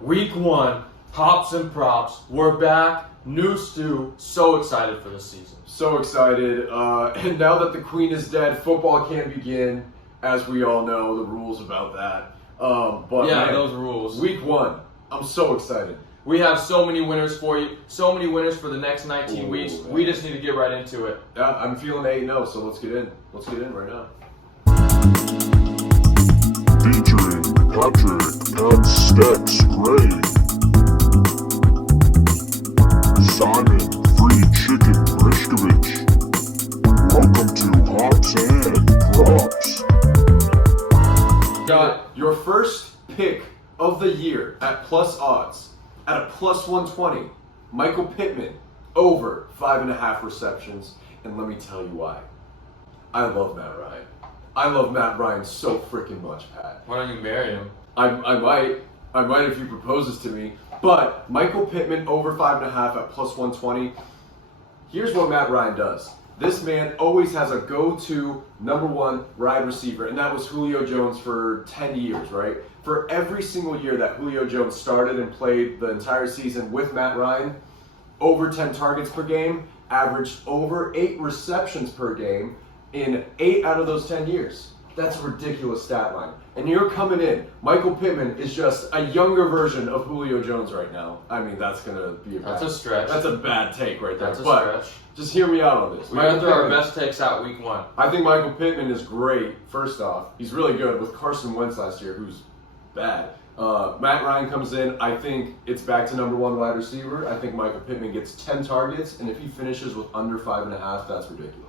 Week 1, Hops and Props. We're back. New Stu. So excited for this season. So excited. And now that the Queen is dead, football can begin. As we all know, the rules about that. But Yeah, man, those rules. Week 1. I'm so excited. We have so many winners for you. So many winners for the next 19 Ooh, weeks. man. We just need to get right into it. Yeah, I'm feeling 8-0, so let's get in. Let's get in right now. Featuring Patrick Pat Stacks Gray, Simon Free Chicken Brishkovich. Welcome to Hops and Props. Got your first pick of the year at plus odds at a plus 120. Michael Pittman over 5.5 receptions. And let me tell you why. I love Matt Ryan. I love Matt Ryan so freaking much, Pat. Why don't you marry him? I might if he proposes to me. But Michael Pittman over 5.5 at plus 120. Here's what Matt Ryan does. This man always has a go-to number one wide receiver, and that was Julio Jones for 10 years, right? For every single year that Julio Jones started and played the entire season with Matt Ryan, over 10 targets per game, averaged over 8 receptions per game in 8 out of those 10 years. That's a ridiculous stat line. And you're coming in. Michael Pittman is just a younger version of Julio Jones right now. I mean, that's going to be That's a stretch. That's a bad take right there. That's a but stretch. just hear me out on this. We gotta throw our Pittman- best takes out week 1. I think Michael Pittman is great, first off. He's really good with Carson Wentz last year, who's bad. Matt Ryan comes in. I think it's back to number one wide receiver. I think Michael Pittman gets 10 targets, and if he finishes with under 5.5, that's ridiculous.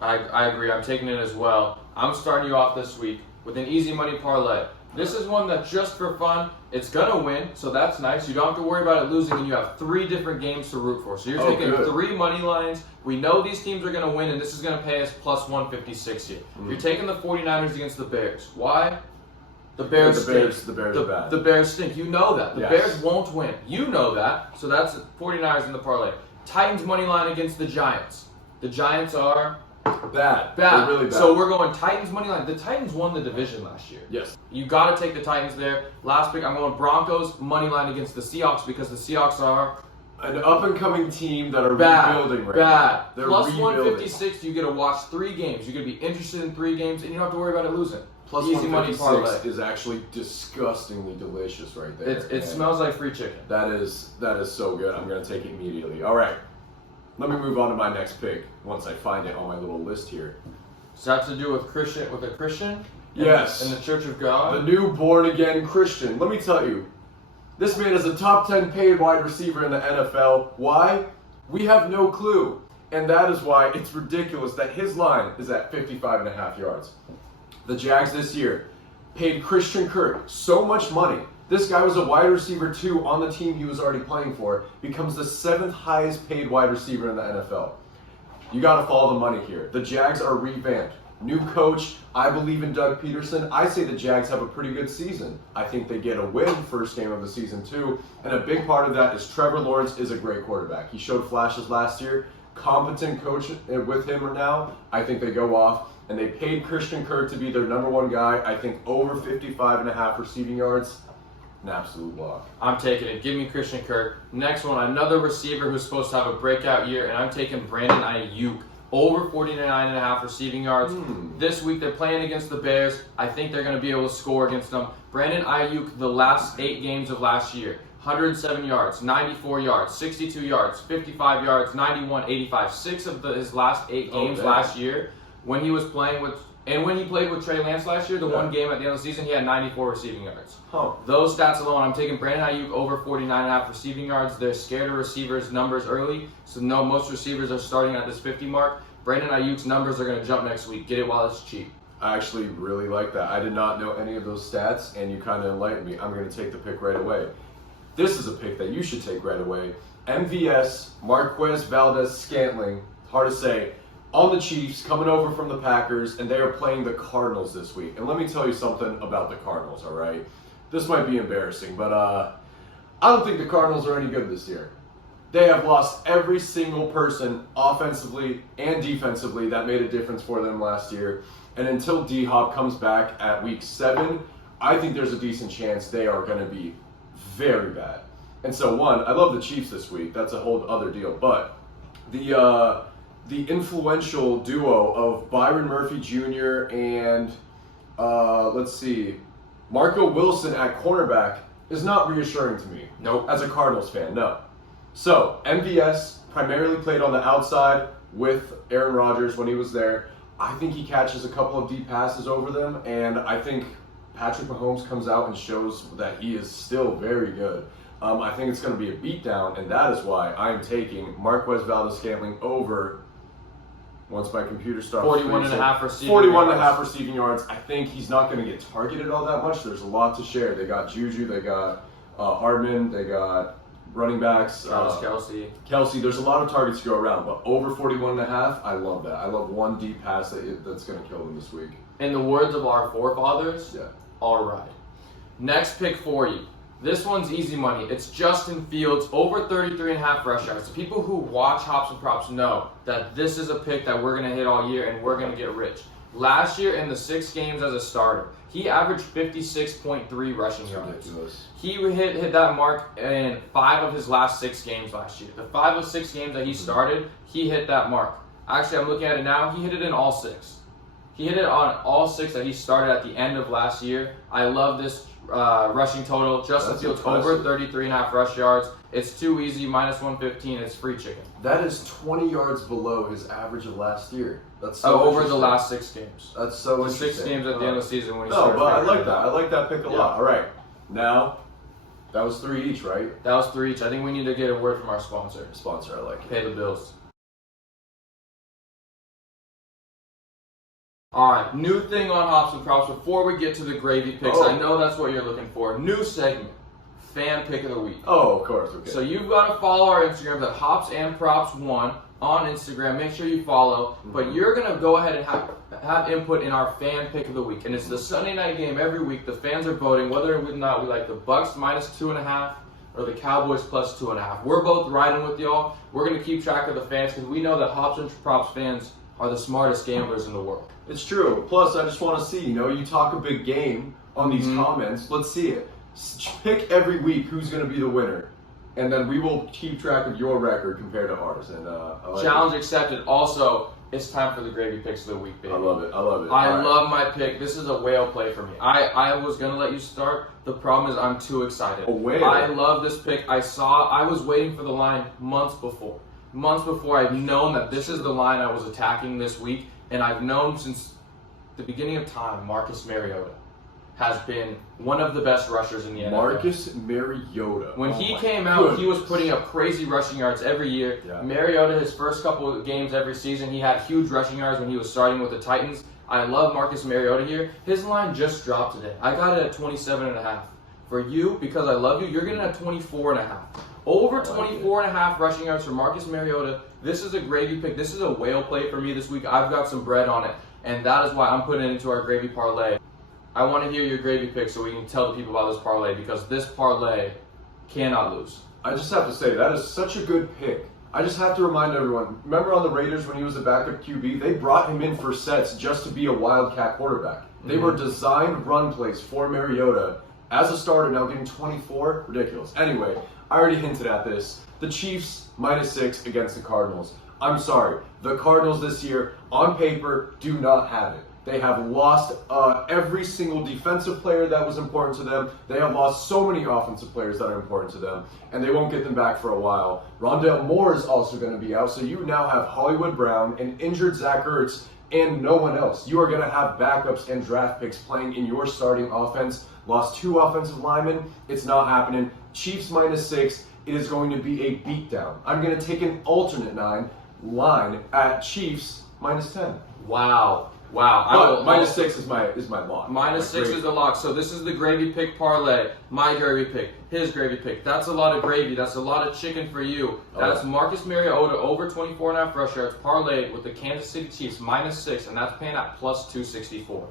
I agree. I'm taking it as well. I'm starting you off this week with an easy money parlay. This is one that just for fun, it's going to win, so that's nice. You don't have to worry about it losing, and you have 3 different games to root for. So you're taking good. 3 money lines. We know these teams are going to win, and this is going to pay us plus 156 here. You're taking the 49ers against the Bears. Why? The Bears stink. The Bears are bad. The Bears stink. You know that. The Yes. Bears won't win. You know that. So that's 49ers in the parlay. Titans money line against the Giants. The Giants are Bad. bad. They're really bad. So we're going Titans money line. The Titans won the division last year. Yes. You got to take the Titans there. Last pick, I'm going Broncos money line against the Seahawks because the Seahawks are An up-and-coming team that are bad. rebuilding right bad. now. They're Plus rebuilding. 156, you get to watch 3 games. You're going to be interested in 3 games, and you don't have to worry about it losing. Plus Easy money 156 parlay. is actually disgustingly delicious right there. It And smells like free chicken. That is so good. I'm going to take it immediately. All right. Let me move on to my next pick once I find it on my little list here. Does that have to do with a Christian? Yes. In the Church of God? The new born-again Christian. Let me tell you, this man is a top 10 paid wide receiver in the NFL. Why? We have no clue. And that is why it's ridiculous that his line is at 55.5 yards. The Jags this year paid Christian Kirk so much money. This guy was a wide receiver 2 on the team he was already playing for. Becomes the 7th highest paid wide receiver in the NFL. You got to follow the money here. The Jags are revamped. New coach. I believe in Doug Peterson. I say the Jags have a pretty good season. I think they get a win first game of the season too. And a big part of that is Trevor Lawrence is a great quarterback. He showed flashes last year. Competent coach with him now. I think they go off. And they paid Christian Kirk to be their number one guy. I think over 55.5 receiving yards. An absolute lock. I'm taking it. Give me Christian Kirk. Next one, another receiver who's supposed to have a breakout year, and I'm taking Brandon Ayuk. Over 49.5 receiving yards. This week they're playing against the Bears. I think they're going to be able to score against them. Brandon Ayuk, the last 8 games of last year, 107 yards, 94 yards, 62 yards, 55 yards, 91, 85. 6 of his last 8 games last year, when he was playing with, and when he played with Trey Lance last year, the one game at the end of the season, he had 94 receiving yards. Those stats alone, I'm taking Brandon Ayuk over 49.5 receiving yards. They're scared of receivers' numbers early, so no, most receivers are starting at this 50 mark. Brandon Ayuk's numbers are going to jump next week. Get it while it's cheap. I actually really like that. I did not know any of those stats, and you kind of enlightened me. I'm going to take the pick right away. This is a pick that you should take right away. MVS, Marquez Valdez-Scantling, hard to say, on the Chiefs, coming over from the Packers, and they are playing the Cardinals this week. And let me tell you something about the Cardinals, all right? This might be embarrassing, but I don't think the Cardinals are any good this year. They have lost every single person offensively and defensively that made a difference for them last year. And until D-Hop comes back at week 7, I think there's a decent chance they are going to be very bad. And so, one, I love the Chiefs this week. That's a whole other deal. But the influential duo of Byron Murphy Jr. and, let's see, Marco Wilson at cornerback is not reassuring to me. Nope. As a Cardinals fan, no. So, MVS primarily played on the outside with Aaron Rodgers when he was there. I think he catches a couple of deep passes over them, and I think Patrick Mahomes comes out and shows that he is still very good. I think it's going to be a beatdown, and that is why I'm taking Marquez Valdes-Scantling over, once my computer starts 41.5 receiving 41.5 receiving yards. I think he's not going to get targeted all that much. There's a lot to share. They got Juju, they got Hardman, they got running backs. Travis Kelsey, there's a lot of targets to go around, but over 41.5, I love that. I love one deep pass that's going to kill them this week. In the words of our forefathers, Yeah. all right. Next pick for you. This one's easy money. It's Justin Fields, over 33.5 rush yards. The people who watch Hops and Props know that this is a pick that we're going to hit all year and we're going to get rich. Last year in the 6 games as a starter, he averaged 56.3 rushing yards. Ridiculous. He hit that mark in 5 of his last 6 games last year. The 5 of 6 games that he started, he hit that mark. Actually, I'm looking at it now. He hit it in all 6. He hit it on all 6 that he started at the end of last year. I love this rushing total. Justin That's Fields impressive. over 33.5 rush yards. It's too easy, minus 115. It's free chicken. That is 20 yards below his average of last year. That's so Over the interesting. last 6 games. That's so The interesting. 6 games at the end of the season when he No, started. but I figuring like it that. out. I like that pick a Yeah. lot. All right. Now, that was 3 each, right? That was 3 each. I think we need to get a word from our sponsor. Sponsor, I like it. Pay the bills. Alright, new thing on Hops and Props before we get to the gravy picks. Oh. I know that's what you're looking for. New segment. Fan pick of the week. Oh, of course. Okay. So you've got to follow our Instagram, the Hops and Props 1 on Instagram. Make sure you follow. But you're going to go ahead and have input in our fan pick of the week. And it's the Sunday night game every week. The fans are voting whether or not we like the Bucks minus 2.5 or the Cowboys plus 2.5. We're both riding with y'all. We're going to keep track of the fans because we know that Hops and Props fans are the smartest gamblers in the world. It's true. Plus, I just want to see, you talk a big game on these comments. Let's see it. Pick every week who's going to be the winner. And then we will keep track of your record compared to ours. And I like Challenge accepted. Also, it's time for the gravy picks of the week, baby. I love it. I love it. I All right. love my pick. This is a whale play for me. I was going to let you start. The problem is I'm too excited. A whale? I love this pick. I was waiting for the line months before. Months before I've known that this is the line I was attacking this week. And I've known since the beginning of time, Marcus Mariota has been one of the best rushers in the NFL. Marcus Mariota. When Oh he my came out, he was goodness. putting up crazy rushing yards every year. Yeah. Mariota, his first couple of games every season, he had huge rushing yards when he was starting with the Titans. I love Marcus Mariota here. His line just dropped today. I got it at 27.5. For you, because I love you, you're getting at 24.5. Over 24.5 rushing yards for Marcus Mariota. This is a gravy pick. This is a whale play for me this week. I've got some bread on it, and that is why I'm putting it into our gravy parlay. I want to hear your gravy pick so we can tell the people about this parlay because this parlay cannot lose. I just have to say, that is such a good pick. I just have to remind everyone, remember on the Raiders when he was a backup QB, they brought him in for sets just to be a wildcat quarterback. They were designed run plays for Mariota. As a starter, now getting 24, ridiculous. Anyway, I already hinted at this. The Chiefs, -6 against the Cardinals. I'm sorry, the Cardinals this year, on paper, do not have it. They have lost every single defensive player that was important to them. They have lost so many offensive players that are important to them, and they won't get them back for a while. Rondale Moore is also going to be out, so you now have Hollywood Brown, an injured Zach Ertz, and no one else. You are going to have backups and draft picks playing in your starting offense. Lost 2 offensive linemen. It's not happening. Chiefs -6. It is going to be a beatdown. I'm going to take an alternate line at Chiefs -10. Wow. But -6 is my lock. -6 is the lock. So this is the gravy pick parlay. My gravy pick. His gravy pick. That's a lot of gravy. That's a lot of chicken for you. That's Marcus Mariota over 24.5 rush yards parlayed with the Kansas City Chiefs -6, and that's paying at +264.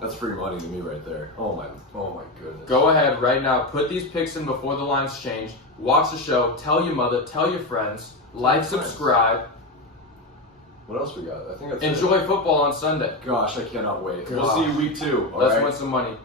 That's free money to me right there. Oh my goodness. Go ahead right now. Put these picks in before the lines change. Watch the show. Tell your mother. Tell your friends. Like, subscribe. What else we got? I think that's Enjoy football on Sunday. Gosh, I cannot wait. We'll Gosh. see you week 2. All Let's right? win some money.